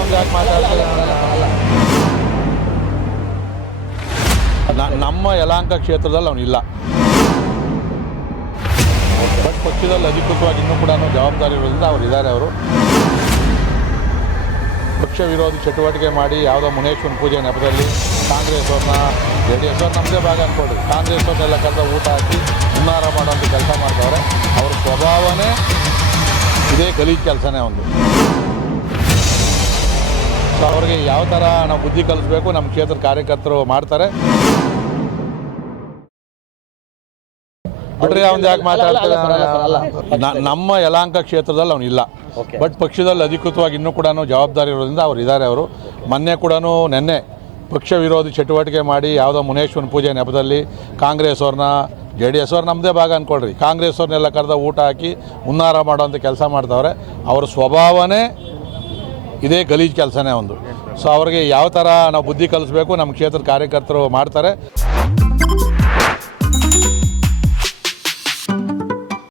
ಒಂದು ಯಾಕೆ ಮಾತಾಡ್ತಾರೆ? ನಮ್ಮ ಯಲಹಂಕ ಕ್ಷೇತ್ರದಲ್ಲಿ ಅವನಿಲ್ಲ. ಬಟ್ ಪಕ್ಷದಲ್ಲಿ ಅಧಿಕೃತವಾಗಿ ಇನ್ನೂ ಕೂಡ ಜವಾಬ್ದಾರಿ ಇರೋದ್ರಿಂದ ಅವರು ಇದ್ದಾರೆ. ಅವರು ಪಕ್ಷ ವಿರೋಧಿ ಚಟುವಟಿಕೆ ಮಾಡಿ ಯಾವುದೋ ಮುನೇಶ್ವರನ ಪೂಜೆ ನೆಪದಲ್ಲಿ ಕಾಂಗ್ರೆಸ್ ಅವ್ರನ್ನ JDS ಅವ್ರು ನಮ್ಮದೇ ಭಾಗ ಅಂದ್ಕೊಳ್ರಿ, ಕಾಂಗ್ರೆಸ್ ಅವ್ರನ್ನೆಲ್ಲ ಕರೆದ ಊಟ ಹಾಕಿ ಹುನ್ನಾರ ಮಾಡೋಂಥ ಕೆಲಸ ಮಾಡ್ತಾವ್ರೆ. ಅವ್ರ ಸ್ವಭಾವನೇ ಇದೇ ಗಲೀಜ್ ಕೆಲಸನೇ ಒಂದು. ಸೊ ಅವ್ರಿಗೆ ಯಾವ ಥರ ನಾವು ಬುದ್ಧಿ ಕಲಿಸ್ಬೇಕು ನಮ್ಮ ಕ್ಷೇತ್ರದ ಕಾರ್ಯಕರ್ತರು ಮಾಡ್ತಾರೆ. ಬಿಡ್ರಿ ಅವ್ನು ಯಾಕೆ ಮಾತಾಡ್ತಾರೆ? ನಮ್ಮ ಯಲಹಂಕ ಕ್ಷೇತ್ರದಲ್ಲಿ ಅವನಿಲ್ಲ. ಬಟ್ ಪಕ್ಷದಲ್ಲಿ ಅಧಿಕೃತವಾಗಿ ಇನ್ನೂ ಕೂಡ ಜವಾಬ್ದಾರಿ ಇರೋದ್ರಿಂದ ಅವರು ಇದ್ದಾರೆ. ಅವರು ಮೊನ್ನೆ ಕೂಡ ನೆನ್ನೆ ಪಕ್ಷ ವಿರೋಧಿ ಚಟುವಟಿಕೆ ಮಾಡಿ ಯಾವುದೋ ಮುನೇಶ್ವರನ ಪೂಜೆ ನೆಪದಲ್ಲಿ ಕಾಂಗ್ರೆಸ್ ಅವ್ರನ್ನ JDS ಅವ್ರು ನಮ್ಮದೇ ಭಾಗ ಅಂದ್ಕೊಳ್ರಿ, ಕಾಂಗ್ರೆಸ್ ಅವ್ರನ್ನೆಲ್ಲ ಕರೆದ ಊಟ ಹಾಕಿ ಹುನ್ನಾರ ಮಾಡೋಂಥ ಕೆಲಸ ಮಾಡ್ತಾವ್ರೆ. ಅವ್ರ ಸ್ವಭಾವನೇ ಇದೇ ಗಲೀಜ್ ಕೆಲಸನೇ ಒಂದು. ಸೊ ಅವ್ರಿಗೆ ಯಾವ ಥರ ನಾವು ಬುದ್ಧಿ ಕಲಿಸ್ಬೇಕು ನಮ್ಮ ಕ್ಷೇತ್ರದ ಕಾರ್ಯಕರ್ತರು ಮಾಡ್ತಾರೆ.